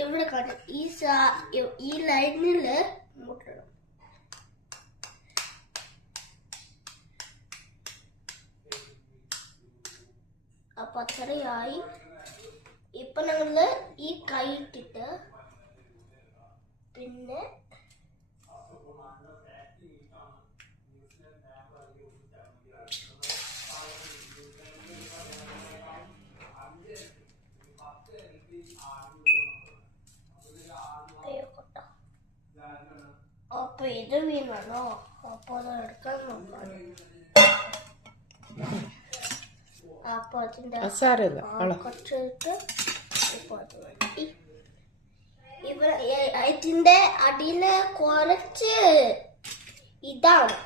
ഇവിടെ കാണും ഈ ലൈനില് മുട്ടണം. അപ്പൊ അത്രയായി. ഇപ്പൊ ഞങ്ങള് ഈ കൈ ഇട്ടിട്ട് പിന്നെ അപ്പൊ ഇത് വീണോ? അപ്പൊ അത് എടുക്കാൻ നോക്കാം. അപ്പൊ അതിന്റെ കുറച്ചെടുത്ത് ഇപ്പൊ അത് വേണ്ടി ഇതിന്റെ അടിയില് കുറച്ച് ഇതാണ്.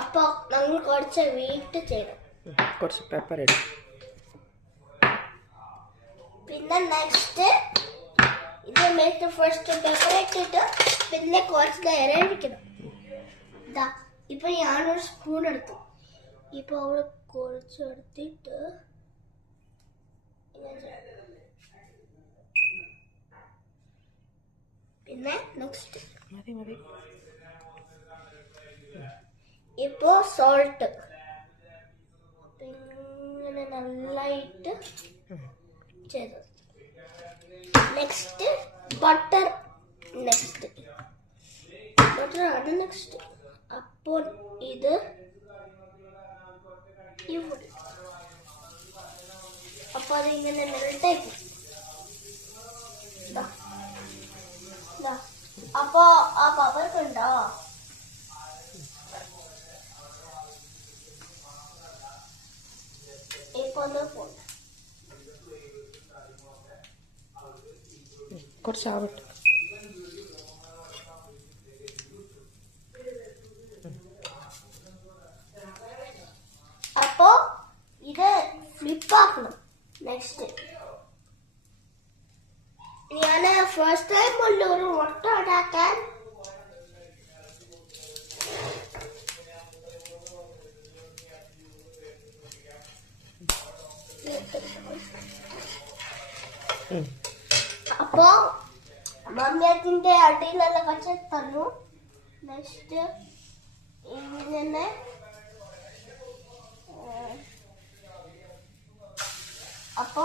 അപ്പൊ ഞങ്ങൾ കുറച്ച് വീട്ട് ചെയ്യണം. കുറച്ച് പെപ്പർ ഇടും. പിന്നെ നെക്സ്റ്റ് ഇത് മേത്ത് ഫസ്റ്റ് പെപ്പർ ഇട്ടിട്ട് പിന്നെ കുറച്ച് നേരം ഇരിക്കണം. ഇതാ ഇപ്പൊ ഞാനൊരു സ്പൂൺ എടുത്തു. ഇപ്പൊ അവള് കുറച്ച് എടുത്തിട്ട് പിന്നെ നെക്സ്റ്റ് ഇപ്പൊ സോൾട്ട് ഇങ്ങനെ നന്നായിട്ട് ചെയ്തത്. Next butter. ബട്ടർ ആണ് നെക്സ്റ്റ്. അപ്പോൾ ഇത് ഇവിടെ അപ്പൊ അതിങ്ങനെ മെൽട്ടായി പോകും. അപ്പൊ ആ ബബിൾക്ക് ഉണ്ടോ? ഇപ്പൊ ഒന്ന് പോണ്ട. കുറച്ചാവട്ടെ. അപ്പോ ഇത് ഫ്ലിപ്പ് ആക്കണം. നെക്സ്റ്റ് ഞാന് ഫസ്റ്റ് ടൈം ഉള്ള ഒരു മുട്ട ഉണ്ടാക്കാൻ അപ്പോ മമ്മി അതിന്റെ അടിയിലെല്ലാം വെച്ച് തന്നു. നെക്സ്റ്റ് ഇങ്ങനെ അപ്പോ